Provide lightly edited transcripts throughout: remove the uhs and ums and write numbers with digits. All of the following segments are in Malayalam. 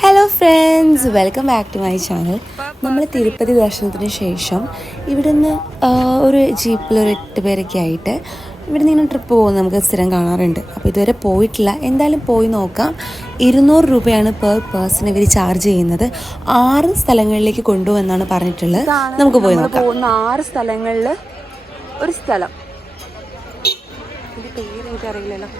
Hello friends, welcome back to my channel. നമ്മൾ തിരുപ്പതി ദർശനത്തിന് ശേഷം ഇവിടുന്ന് ഒരു ജീപ്പിൽ ഒരു 8 പേരൊക്കെ ആയിട്ട് ഇവിടെ നിന്ന് ട്രിപ്പ് പോകുന്നത് നമുക്ക് സ്ഥിരം കാണാറുണ്ട്. അപ്പോൾ ഇതുവരെ പോയിട്ടില്ല, എന്തായാലും പോയി നോക്കാം. 200 രൂപയാണ് പെർ പേഴ്സൺ ഇവർ ചാർജ് ചെയ്യുന്നത്. 6 സ്ഥലങ്ങളിലേക്ക് കൊണ്ടുവന്നാണ് പറഞ്ഞിട്ടുള്ളത്. നമുക്ക് പോയി നോക്കാം. പോകുന്ന 6 സ്ഥലങ്ങളിൽ ഒരു സ്ഥലം, ഇതിൻ്റെ പേര് എനിക്കറിയില്ലല്ലോ.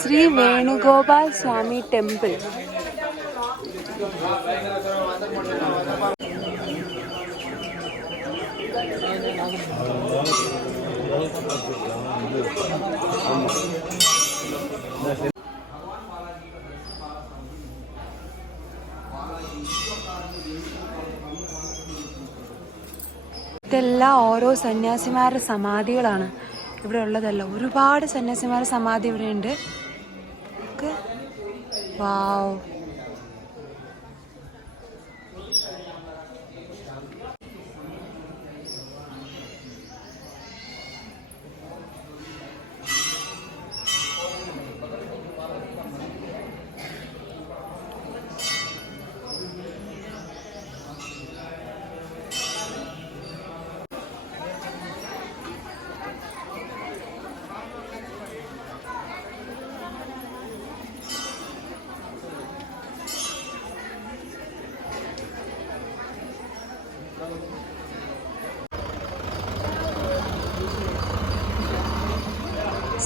ശ്രീ വേണുഗോപാൽ സ്വാമി ടെമ്പിൾ. ഇതെല്ലാം ഓരോ സന്യാസിമാരുടെ സമാധികളാണ് ഇവിടെ ഉള്ളതല്ല. ഒരുപാട് സന്യാസിമാരുടെ സമാധി ഇവിടെ ഉണ്ട്. വാവ്,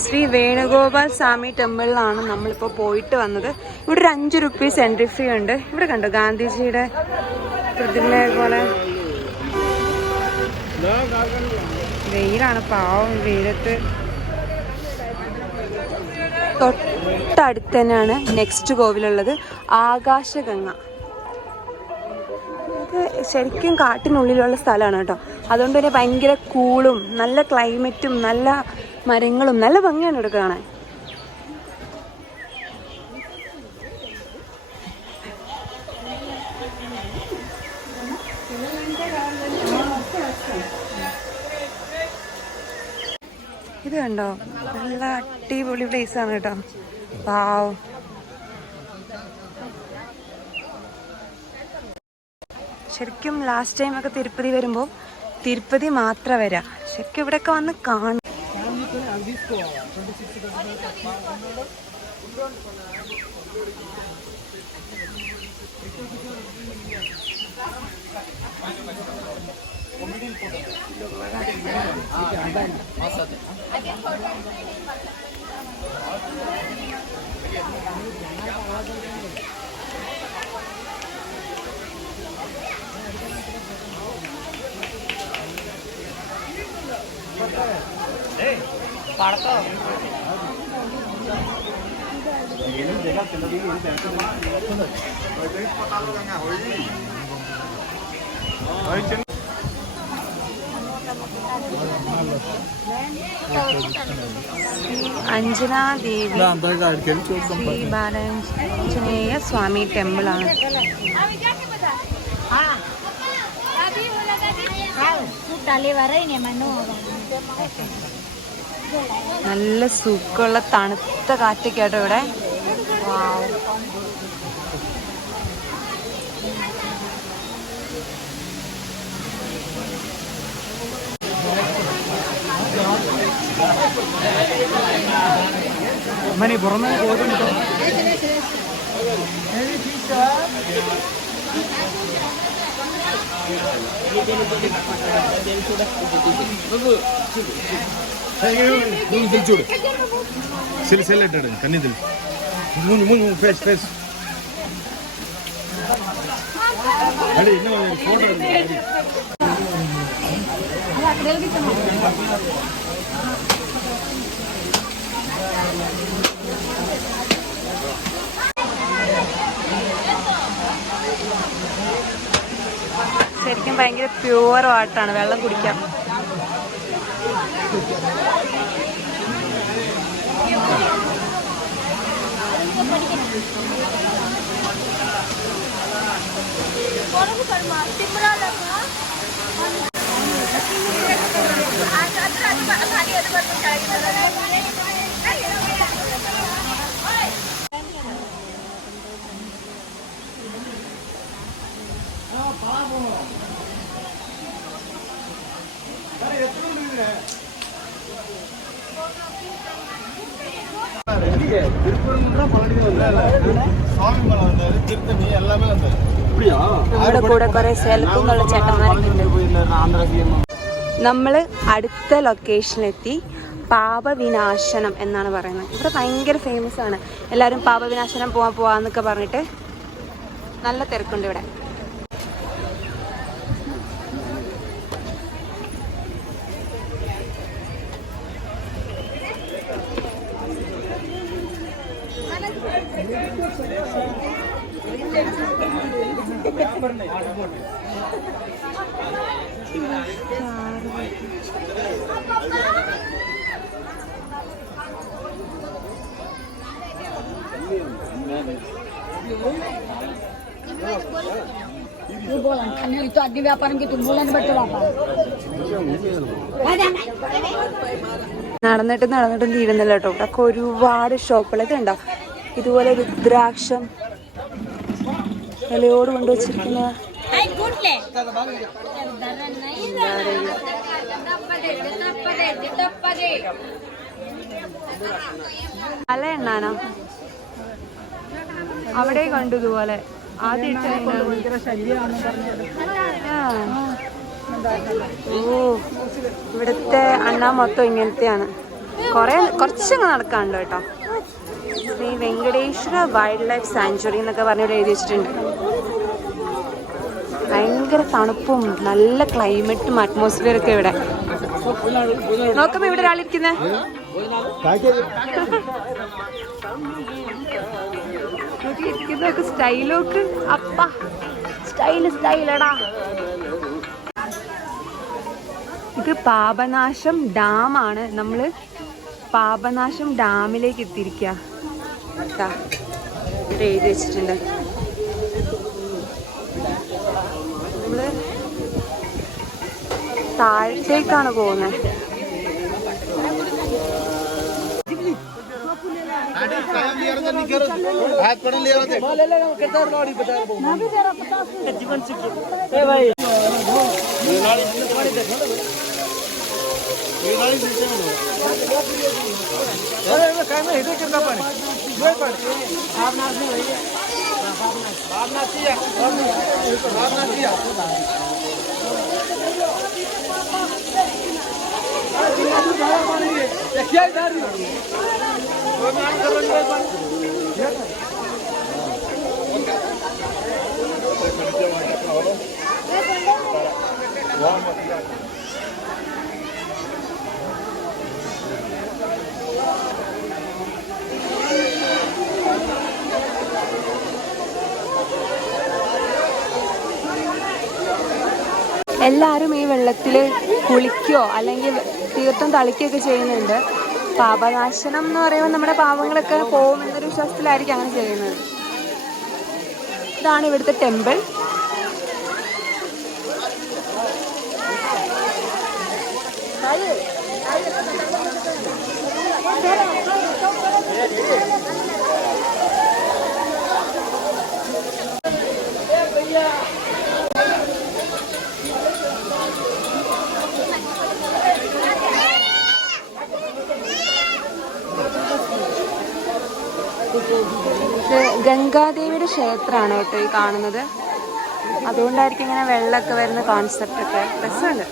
ശ്രീ വേണുഗോപാൽ സ്വാമി ടെമ്പിളിലാണ് നമ്മളിപ്പോൾ പോയിട്ട് വന്നത്. ഇവിടെ ഒരു 5 റുപ്പീസ് എൻട്രി ഫീ ഉണ്ട്. ഇവിടെ കണ്ടോ ഗാന്ധിജിയുടെ പ്രതിമയെ പോലെ. വെയിലാണ്, പാവം വെയിലത്ത്. തൊട്ടടുത്ത് തന്നെയാണ് നെക്സ്റ്റ് കോവിലുള്ളത്, ആകാശഗംഗ. ഇത് ശരിക്കും കാട്ടിനുള്ളിലുള്ള സ്ഥലമാണ് കേട്ടോ. അതുകൊണ്ട് തന്നെ ഭയങ്കര കൂളും നല്ല ക്ലൈമറ്റും നല്ല മരങ്ങളും നല്ല ഭംഗിയാണ് ഇവിടെ കാണാൻ. ഇത് കണ്ടോ, നല്ല അടിപൊളി പ്ലേസ് ആണ് കേട്ടോ. വാവ്, ശരിക്കും ലാസ്റ്റ് ടൈം ഒക്കെ തിരുപ്പതി വരുമ്പോൾ തിരുപ്പതി മാത്രം വരാം. ശരിക്കും ഇവിടെയൊക്കെ വന്ന് കാണും. അഞ്ജനാദേവി ശ്രീ ബാലാഞ്ജനേയ സ്വാമി ടെമ്പിളാണ്. നല്ല സുഖമുള്ള തണുത്ത കാറ്റൊക്കെയാട്ടോ ഇവിടെ. വാവ്, മണി പുറമെ తెలుచూడు సెల్ ఎట్టాడు కన్నీ తెలుసు ముందు ముందు ఫేస్ ఫేస్ అడి ఫోటో ശരിക്കും ഭയങ്കര പ്യുവർ വാട്ടറാണ്, വെള്ളം കുടിക്കാം. ഇവിടെ കൂടെ കുറെ സ്ഥലത്തുനിന്നുള്ള ചേട്ടന്മാരൊക്കെ ഉണ്ട്. നമ്മള് അടുത്ത ലൊക്കേഷനിലെത്തി. പാപവിനാശനം എന്നാണ് പറയുന്നത്. ഇവിടെ ഭയങ്കര ഫേമസ് ആണ്. എല്ലാവരും പാപവിനാശനം പോവാന്നൊക്കെ പറഞ്ഞിട്ട് നല്ല തിരക്കുണ്ട് ഇവിടെ. itu adi వ్యాపారం gitu bulan betul apa നടന്നിട്ടും തീരുന്നില്ല കേട്ടോ. ഇവിടെ ഒരുപാട് ഷോപ്പുകളൊക്കെ ഉണ്ടോ. ഇതുപോലെ രുദ്രാക്ഷം ഇലയോട് കൊണ്ടുവച്ചിരിക്കുന്ന പല എണ്ണാനോ അവിടെ കണ്ടു. ഇതുപോലെ ആദ്യം ഇവിടുത്തെ അണ്ണ മൊത്തം ഇങ്ങനത്തെയാണ്. കുറച്ചങ്ങ് നടക്കാണ്ട് കേട്ടോ. Shri Venkateswara wild life sanctuary എന്നൊക്കെ പറഞ്ഞിട്ട് എഴുതി വെച്ചിട്ടുണ്ട്. ഭയങ്കര തണുപ്പും നല്ല ക്ലൈമറ്റും അറ്റ്മോസ്ഫിയർ ഒക്കെ ഇവിടെ. നോക്കുമ്പോ ഇവിടെ ഒരാളിരിക്കുന്നേ ഇരിക്കുന്നതൊക്കെ സ്റ്റൈലോക്ക്. അപ്പ സ്റ്റൈലടാ. ഇത് പാപനാശം ഡാമാണ്. നമ്മള് പാപനാശം ഡാമിലേക്ക് എത്തിയിരിക്കുക. എഴുതി വെച്ചിട്ടുണ്ട്. നമ്മള് താഴത്തേക്കാണ് പോകുന്നത്. എല്ലാവരും ഈ വെള്ളത്തിൽ കുളിക്കുകയോ അല്ലെങ്കിൽ തീർത്ഥം തളിക്കുകയൊക്കെ ചെയ്യുന്നുണ്ട്. പാപനാശനം എന്ന് പറയുമ്പോൾ നമ്മുടെ പാപങ്ങളൊക്കെ പോകുമെന്നൊരു വിശ്വാസത്തിലായിരിക്കും അങ്ങനെ ചെയ്യുന്നത്. ഇതാണ് ഇവിടുത്തെ ടെമ്പിൾ. ഗംഗാദേവിയുടെ ക്ഷേത്രമാണ് കേട്ടോ ഈ കാണുന്നത്. അതുകൊണ്ടായിരിക്കും ഇങ്ങനെ വെള്ളമൊക്കെ വരുന്ന കോൺസെപ്റ്റ് ഒക്കെ. രസമുണ്ട്.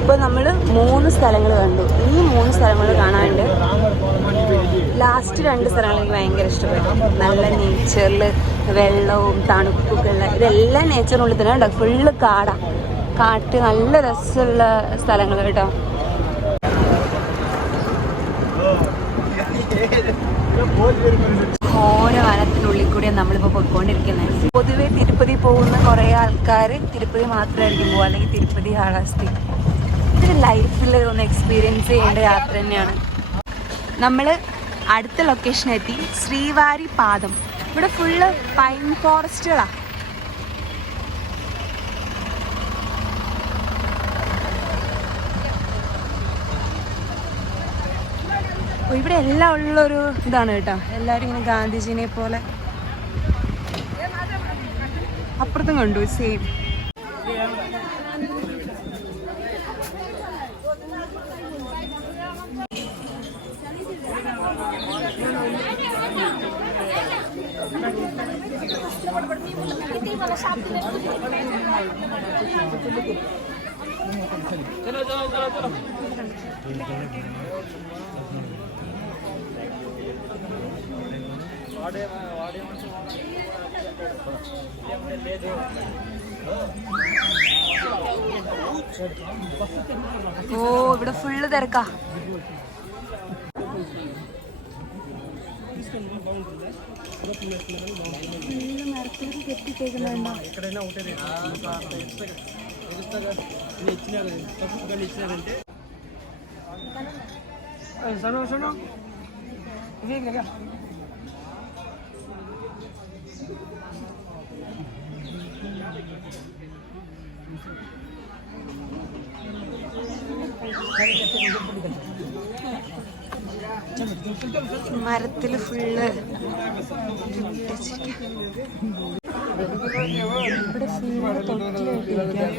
ഇപ്പോൾ നമ്മൾ 3 സ്ഥലങ്ങൾ കണ്ടു. ഈ 3 സ്ഥലങ്ങൾ കാണാനുണ്ട്. ലാസ്റ്റ് 2 സ്ഥലങ്ങൾ എനിക്ക് ഭയങ്കര ഇഷ്ടപ്പെട്ടു. നല്ല നേച്ചറിൽ വെള്ളവും തണുപ്പൊക്കെ ഉള്ള ഇതെല്ലാം നേച്ചറിനുള്ളിൽ തന്നെ ഉണ്ടോ. ഫുള്ള് കാട്ട് നല്ല രസമുള്ള സ്ഥലങ്ങൾ കേട്ടോ. ഓരോ വനത്തിനുള്ളിൽ കൂടിയാണ് നമ്മളിപ്പോൾ പോയിക്കൊണ്ടിരിക്കുന്നത്. പൊതുവെ തിരുപ്പതി പോകുന്ന കുറേ ആൾക്കാർ തിരുപ്പതി മാത്രമായിരിക്കും പോകുക, അല്ലെങ്കിൽ തിരുപ്പതി കാളഹസ്തി. ഇത് ലൈഫിൽ ഒന്ന് എക്സ്പീരിയൻസ് ചെയ്യേണ്ട യാത്ര തന്നെയാണ്. നമ്മൾ അടുത്ത ലൊക്കേഷനെത്തി, ശ്രീവാരി പാദം. ഇവിടെ ഫുള്ള് പൈൻ ഫോറസ്റ്റുകളാണ്. ഇവിടെ എല്ലാം ഉള്ളൊരു ഇതാണ് കേട്ടോ. എല്ലാവരും ഇങ്ങനെ ഗാന്ധിജിനെ പോലെ. അപ്പുറത്തും കണ്ടു സെയിം. ഓ ഇവിടെ ഫുള്ള് തിരക്കാ. മരത്തിലേക്ക് കെട്ടിട്ടേക്കുന്നുണ്ടോ? മരത്തില് ഫുള്ള് ഇവിടെ ഫുള്ള് തൊട്ടി കെട്ടിയിരിക്കാം.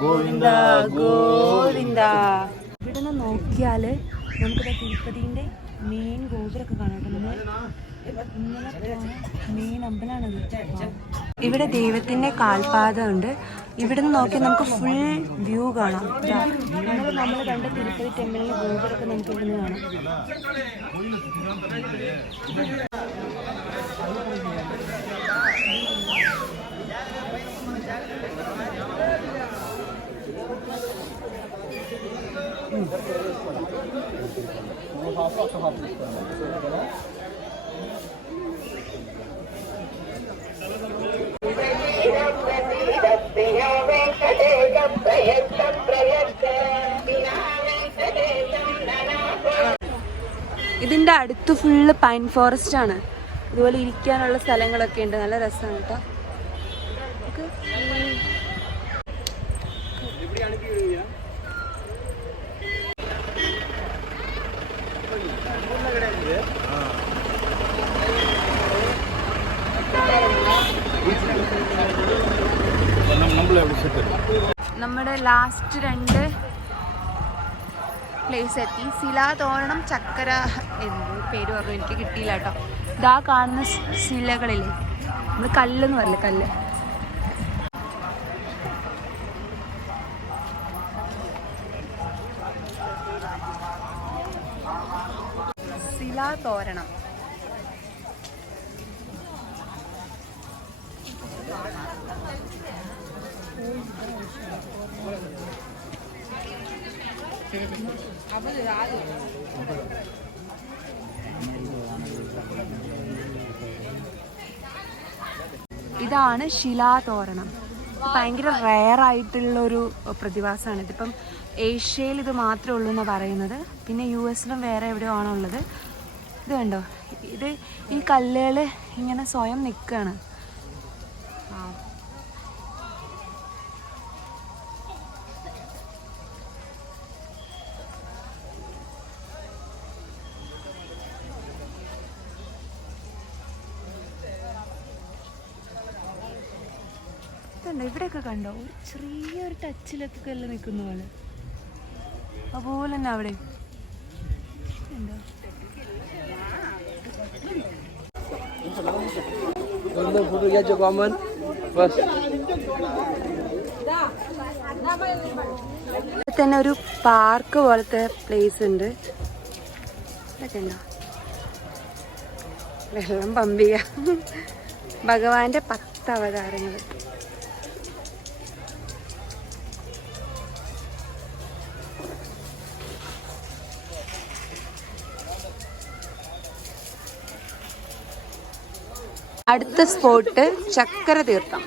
ഗോവിന്ദ ഗോവിന്ദ. ഇവിടെ നിന്ന് നോക്കിയാല് നമുക്കിവിടെ തിരുപ്പതിന്റെ മെയിൻ ഗോപുരമൊക്കെ കാണാം. നമ്മൾ ഇന്നലെ മെയിൻ അമ്പലമാണത്. ഇവിടെ ദൈവത്തിന്റെ കാൽപാദം ഉണ്ട്. ഇവിടെ നിന്ന് നോക്കി നമുക്ക് ഫുൾ വ്യൂ കാണാം. നമ്മൾ കണ്ട തിരുപ്പതി ടെമ്പിളിന്റെ ഗോപുരമൊക്കെ നമുക്ക് ഇവിടുന്ന് കാണാം. ഇതിന്റെ അടുത്ത് ഫുള്ള് പൈൻ ഫോറസ്റ്റ് ആണ്. ഇതുപോലെ ഇരിക്കാനുള്ള സ്ഥലങ്ങളൊക്കെ ഉണ്ട്. നല്ല രസമാണ് കേട്ടോ. നമ്മുടെ ലാസ്റ്റ് 2 പ്ലേസ് എത്തി. ശിലാതോരണം, ചക്കര എന്ത് പേര് പറഞ്ഞു എനിക്ക് കിട്ടിയില്ല കേട്ടോ. ഇതാ കാണുന്ന ശിലകളില്ലേ, നമ്മൾ കല്ലെന്ന് പറയില്ലേ, കല്ല്. ശിലാതോരണം. ഇതാണ് ശിലാതോരണം. ഭയങ്കര റെയർ ആയിട്ടുള്ളൊരു പ്രതിഭാസമാണ്. ഇതിപ്പം ഏഷ്യയിൽ ഇത് മാത്രമേ ഉള്ളൂ എന്നാണ് പറയുന്നത്. പിന്നെ US-ലും വേറെ എവിടെയോ ആണുള്ളത്. ഇത് കണ്ടോ, ഇത് ഈ കല്ലുകൾ ഇങ്ങനെ സ്വയം നിൽക്കുകയാണ്. ഇവിടെയൊക്കെ കണ്ടോ, ഒരു ചെറിയൊരു ടച്ചിലൊക്കെ കല്ല് നിൽക്കുന്ന പോലെ. അതുപോലെ തന്നെ അവിടെ ഉണ്ടോ. തന്നെ ഒരു പാർക്ക് പോലത്തെ പ്ലേസ് ഉണ്ട്. ഇതൊക്കെ ഉണ്ടോ, വെള്ളം പമ്പ് ചെയ്യാം. ഭഗവാന്റെ വ്യത്യസ്ത അവതാരങ്ങൾ. അടുത്ത സ്പോട്ട് ചക്കര തീർത്ഥം.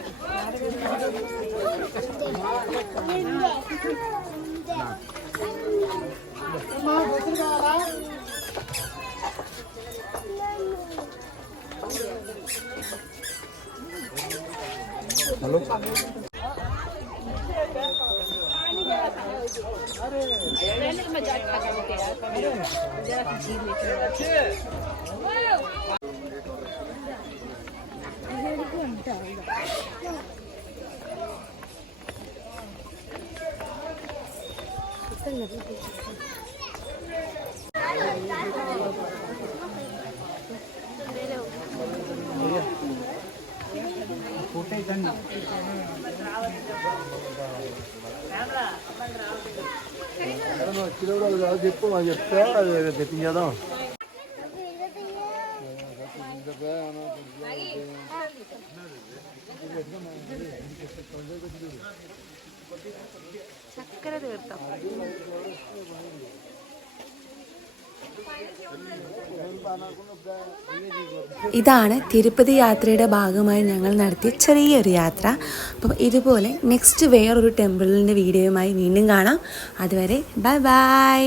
ചക്കര തീർത്ഥം. ഇതാണ് തിരുപ്പതി യാത്രയുടെ ഭാഗമായി ഞങ്ങൾ നടത്തിയ ചെറിയൊരു യാത്ര. അപ്പം ഇതുപോലെ നെക്സ്റ്റ് വേറൊരു ടെമ്പിളിൻ്റെ വീഡിയോയുമായി വീണ്ടും കാണാം. അതുവരെ ബൈ ബൈ.